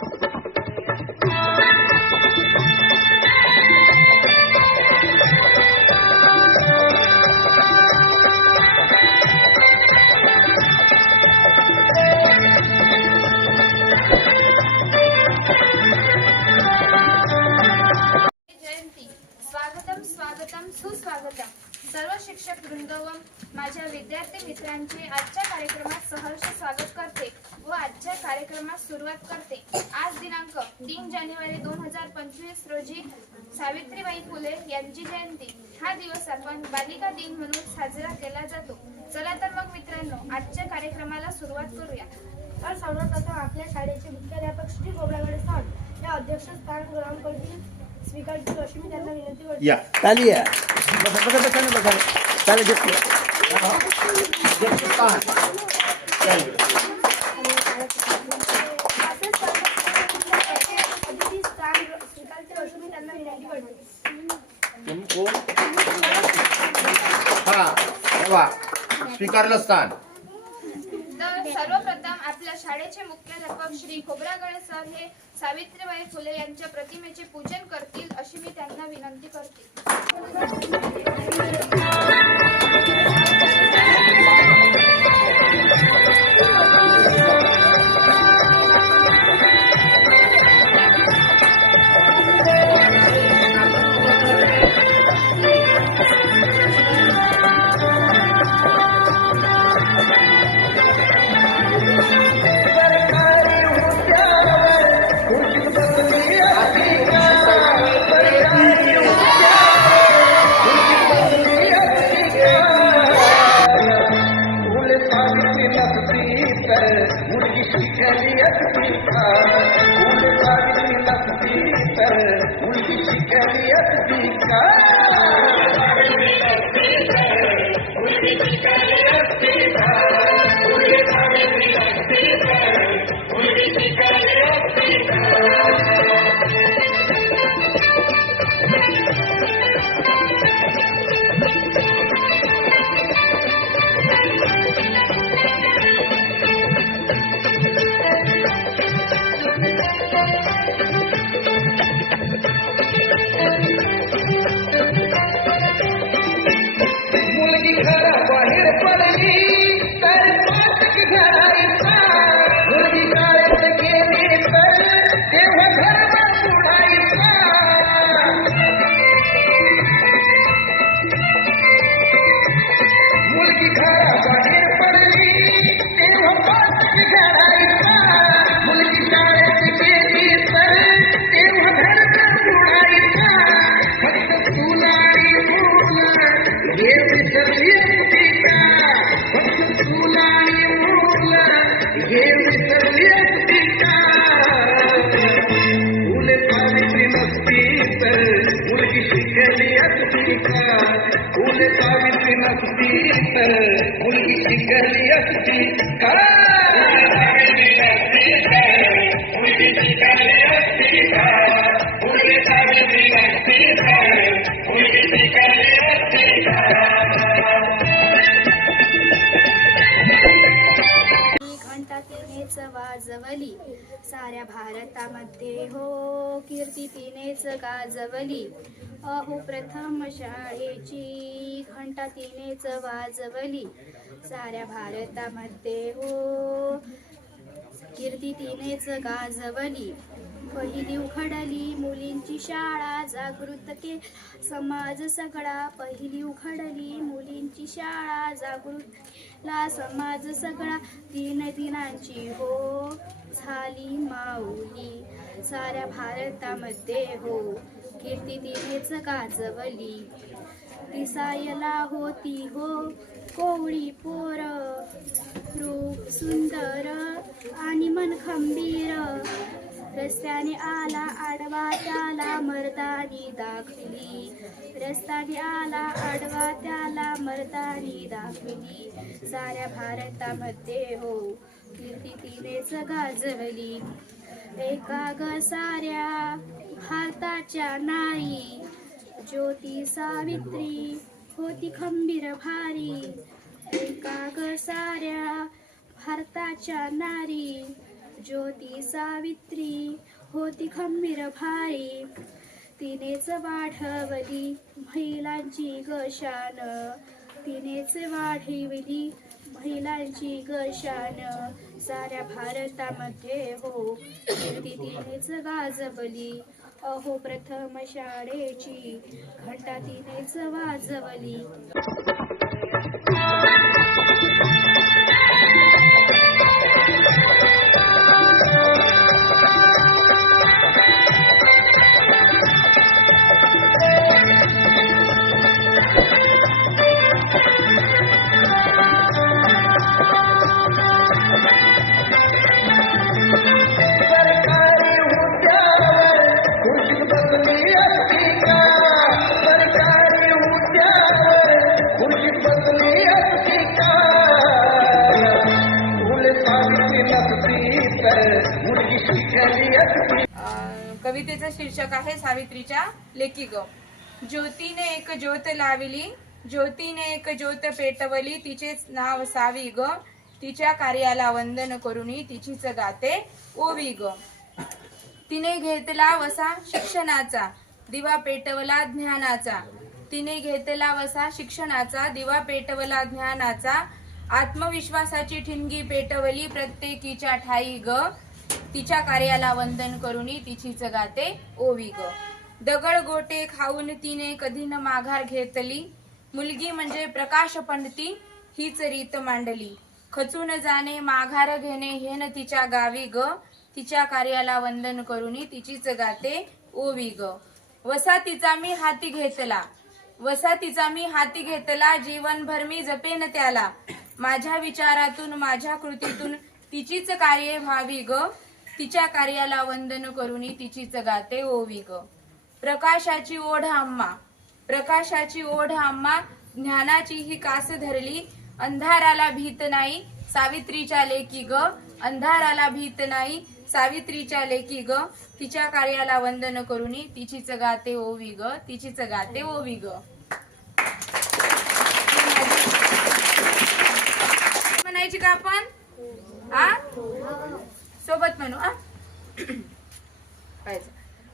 Thank you. मित्रांचे आजच्या कार्यक्रमात सहर्ष स्वागत करते व आजच्या कार्यक्रमात सुरुवात करते. आज दिनांक तीन जानेवारी दोन हजार पंचवीस रोजी सावित्रीबाई फुले यांची जयंती. हा दिवस आपण बालिका दिन म्हणून साजरा केला जातो. चला तर मग मित्रांनो आजच्या कार्यक्रमाला सुरुवात करूया. तर सर्वप्रथम आपल्या शाळेचे मुख्याध्यापक श्री गोबरागडे साहेब या अध्यक्षस्थान ग्रहण करतील स्वीकारतील अशी मी त्यांना विनंती करते. त्यांना विनंती स्वीकारलं स्थान तर सर्वप्रथम आपल्या शाळेचे मुख्याध्यापक श्री खोबरागडे सर हे सावित्रीबाई फुले यांच्या प्रतिमेचे पूजन करतील अशी मी त्यांना विनंती करते. फुले सावित्री नसती तर मुलगी शिकली असती मुलगी शिकली असती सावित्री नसती तर मुलगी शिकली असती घंटा तिनेच वाजवली साऱ्या भारतामध्ये हो। कीर्ती तिनेच गाजवली. अहो प्रथम शाळेची घंटा तिनेच वाजवली. साऱ्या भारतामध्ये हो कीर्ती तिनेच गाजवली. पहिली उघडली मुलींची शाळा जागृत के समाज सगळा. पहिली उघडली मुलींची शाळा जागृत ला समाज सगळा. तीन दिनांची हो झाली माऊली साऱ्या भारतामध्ये हो. कीर्ती तिनेच गाजवली दिसायला होती हो. कोवळी पोर रूप सुंदर आणि मन खंबीर. रस्त्याने आला आडवा त्याला मर्दानी दाखविली रस्त्याने आला आडवा त्याला मर्दानी दाखविली साऱ्या भारतामध्ये हो कीर्ती तिनेच गाजवली एका ग साऱ्या भारताच्या नारी ज्योती सावित्री होती खंबीर भारी. एका ग साऱ्या भारताच्या नारी. ज्योती सावित्री होती खंबीर भारी. तिनेच वाढवली महिलांची गशान. तिनेच वाढवली महिलांची गशान. साऱ्या भारतामध्ये हो. कीर्ती तिनेच गाजवली. अहो प्रथम शाळेची घंटा तिनेच वाजवली. कवितेचं शीर्षक आहे सावित्रीच्या लेखी ग ज्योतीने एक ज्योत लाविली ज्योतीने एक ज्योत पेटवली तिचेच नाव सावी ग तिच्या कार्याला वंदन करुनी तिचीच गाते ओवी ग तिने घेतला वसा शिक्षणाचा दिवा पेटवला ज्ञानाचा. तिने घेतला वसा शिक्षणाचा दिवा पेटवला ज्ञानाचा. आत्मविश्वासाची ठिणगी पेटवली प्रत्येकीच्या ठाई ग तिच्या कार्याला वंदन करुनी तिचीच गाते ओवी ग. दगड गोटे खाऊन तिने कधी न माघार घेतली. मुलगी म्हणजे प्रकाश पंडिती हीच रीत मांडली. खचून जाणे माघार घेणे हे न तिच्या गावी ग. तिच्या कार्याला वंदन करुनी तिचीच गाते ओवी ग. वसातीचा मी हाती घेतला. वसातीचा मी हाती घेतला जीवनभर मी जपेन त्याला. माझ्या विचारातून माझ्या कृतीतून तिचीच कार्य व्हावी ग. तिच्या कार्याला वंदन करून तिची जगाते ओवी ग प्रकाशाची ओढ आम्हा. प्रकाशाची ओढ आम्हा. ज्ञानाची ही कास धरली. अंधाराला भीत नाही. सावित्रीच्या लेखी ग. अंधाराला भीत नाही. सावित्रीच्या लेखी ग. तिच्या कार्याला वंदन करून तिची चगाते ओवी ग तिची चगाते ओवी ग म्हणायची का आपण? आ? सोबत म्हणू आ पाहायचं.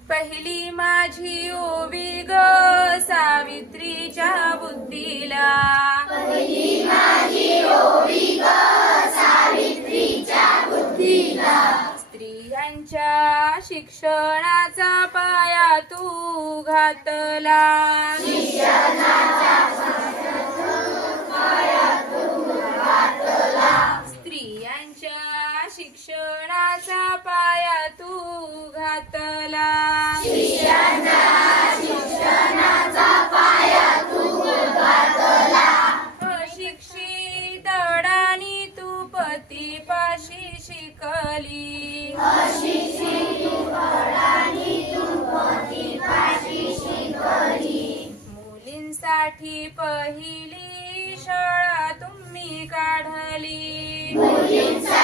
पहिली माझी ओवी ग सावित्रीच्या बुद्धीला. स्त्रियांच्या शिक्षणाचा पाया तू घातला. स्त्रियांच्या शिक्षणाचा पाया तू घातला. अशिक्षित अडाणी तू पती पाशी शिकली. मुलींसाठी पहिली शाळा तुम्ही काढली. मुलींसाठी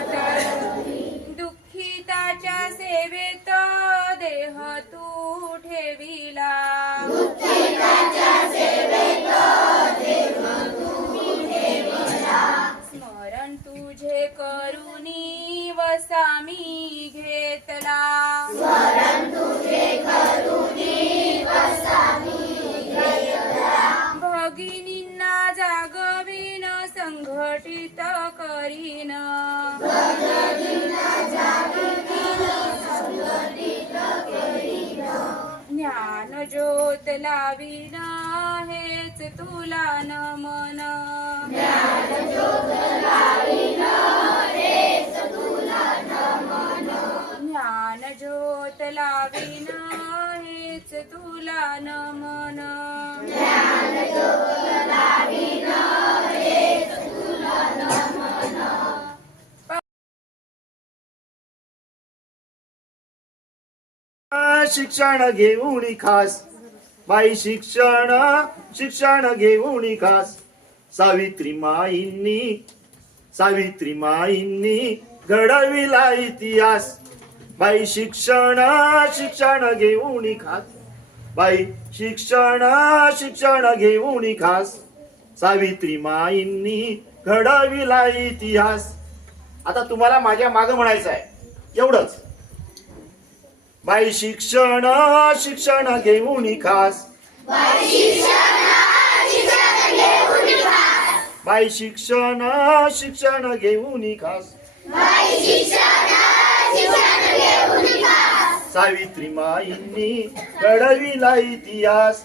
विना हेच तुला नमन. ज्ञान ज्योत लाविना हेच तुला नमन. शिक्षण घेऊन खास बाई शिक्षण शिक्षण घेऊन खास सावित्री माईंनी सावित्री माईंनी घडविला इतिहास. बाई शिक्षण शिक्षण घेऊन खास बाई शिक्षण शिक्षण घेऊन खास सावित्री माईंनी घडविला इतिहास. आता तुम्हाला माझ्या मागं म्हणायचं आहे एवढंच. बाई शिक्षण शिक्षण घेऊन खास. बाई शिक्षण शिक्षण घेऊन खास. सावित्री माईंनी घडविला इतिहास.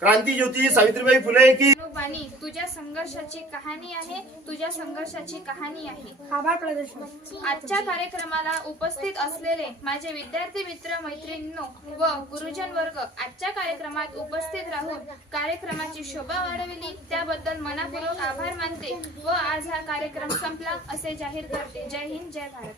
क्रांती ज्योती सावित्रीबाई फुले की बाणी तुझ्या संघर्षाची कहाणी आहे तुझ्या संघर्षाची कहाणी आहे. आभार प्रदर्शन. आजच्या कार्यक्रमाला उपस्थित असलेले माझे विद्यार्थी मित्र मैत्रिणींनो व गुरुजन वर्ग आजच्या कार्यक्रमात उपस्थित राहून कार्यक्रमाची शोभा वाढविली त्याबद्दल मनापूर्वक आभार मानते व आज हा कार्यक्रम संपला असे जाहीर करते. जय हिंद जय भारत.